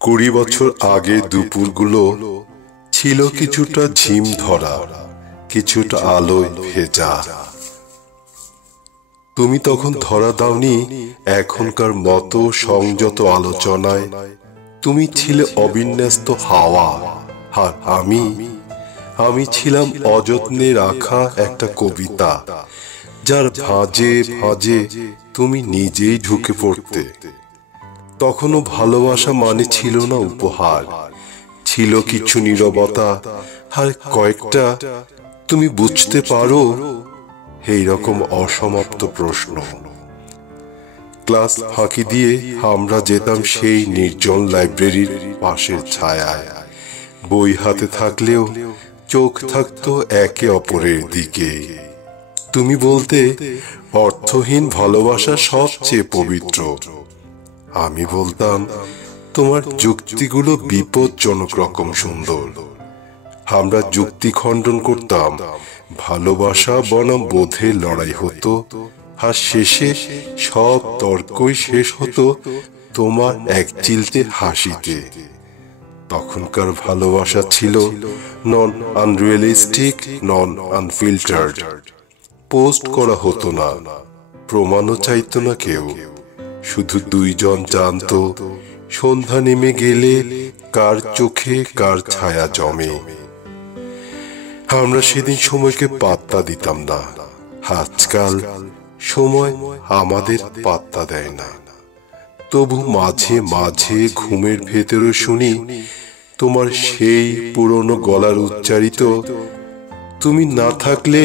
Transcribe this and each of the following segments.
20 বছর আগে দুপুরগুলো ছিল কিছুটা ঝিম ধরা, কিছুটা আলোয় ভেজা। তুমি তখন ধরা দাওনি এখনকার মতো সংযত আলোচনায়। তুমি ছিলে অবিন্যস্ত হাওয়া, আর আমি ছিলাম অযত্নে রাখা একটা কবিতা, যার ভাঁজে ভাঁজে তুমি নিজেই ঢুকে পড়তে। তখনও ভালোবাসা মানে ছিল না উপহার, ছিল কিছু নীরবতা আর কয়েকটা তুমি বুঝতে পারো এইরকম অসমাপ্ত প্রশ্ন। ক্লাস ফাঁকি দিয়ে আমরা যেতাম সেই নির্জন লাইব্রেরির পাশের ছায়ায়। বই হাতে থাকলেও চোখ থাকতো একে অপরের দিকে। তুমি বলতে অর্থহীন ভালোবাসা সবচেয়ে পবিত্র। আমি বলতাম তোমার যুক্তিগুলো বিপজ্জনক রকম সুন্দর। আমরা যুক্তি খণ্ডন করতাম, ভালোবাসা বনাম বোধের লড়াই হতো, আর শেষে সব তর্কই শেষ হতো তোমার এক চিলতে হাসিতে। তখনকার ভালোবাসা ছিল নন আনরিয়েলিস্টিক, নন আনফিল্টার্ড। পোস্ট করা হতো না, প্রমাণও চাইতো না কেউ। শুধু দুইজন জানতো সন্ধ্যা নেমে গেলে কার চোখে কার ছায়া জমে। আমরা সেদিন সময়কে পাত্তা দিতাম না। আজকাল সময় আমাদের পাত্তা দেয় না। তবু মাঝে মাঝে ঘুমের ভেতরে শুনি তোমার সেই পুরনো গলার উচ্চারিত, তুমি না থাকলে।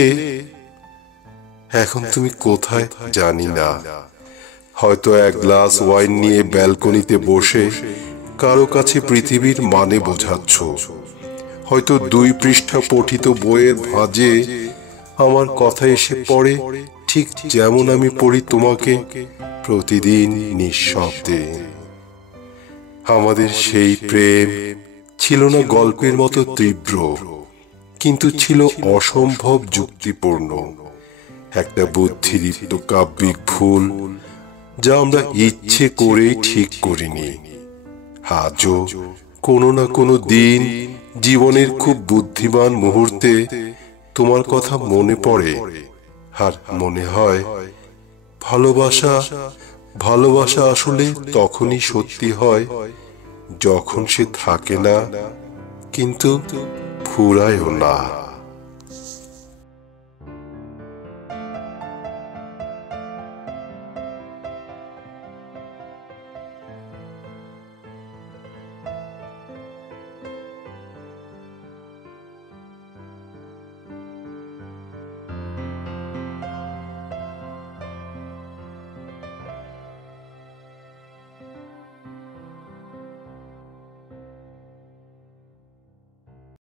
এখন তুমি কোথায় জানি না। হয়তো এক গ্লাস ওয়াইন নিয়ে ব্যালকনিতে বসে কারো কাছে পৃথিবীর মানে বোঝাচ্ছ। হয়তো 2 পৃষ্ঠা পঠিত বইয়ের ভাঁজে আমার কথা এসে পড়ে, ঠিক যেমন আমি পড়ি তোমাকে প্রতিদিন নিঃশব্দে। আমাদের সেই প্রেম ছিল না গল্পের মতো তীব্র, কিন্তু ছিল অসম্ভব যুক্তিপূর্ণ। একটা বুদ্ধিদীপ্ত কাব্যিক ভুল, যা আমরা ইচ্ছে করেই ঠিক করিনি। আজও কোনো না কোনো দিন জীবনের খুব বুদ্ধিমান মুহূর্তে তোমার কথা মনে পড়ে, আর মনে হয় ভালোবাসা আসলে তখনই সত্যি হয় যখন সে থাকে না, কিন্তু ফুরায়ও না।